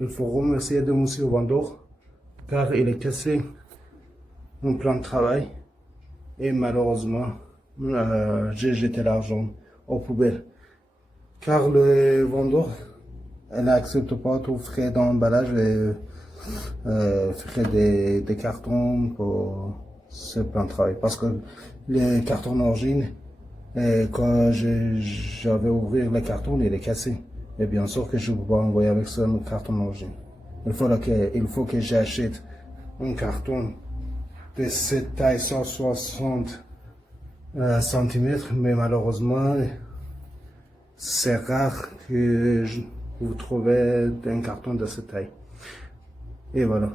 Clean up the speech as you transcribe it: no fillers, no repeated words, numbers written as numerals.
il faut remercier de monsieur vendeur car il est cassé mon plan de travail et malheureusement j'ai jeté l'argent aux poubelles car le vendeur elle n'accepte pas tout frais d'emballage et frais des cartons pour ce plan de travail parce que les cartons d'origine quand j'avais ouvert le carton il est cassé et bien sûr que je ne peux pas envoyer avec ce carton d'origine. Il faut que j'achète un carton de cette taille 160 cm, mais malheureusement, c'est rare que vous trouvez un carton de cette taille. Et voilà.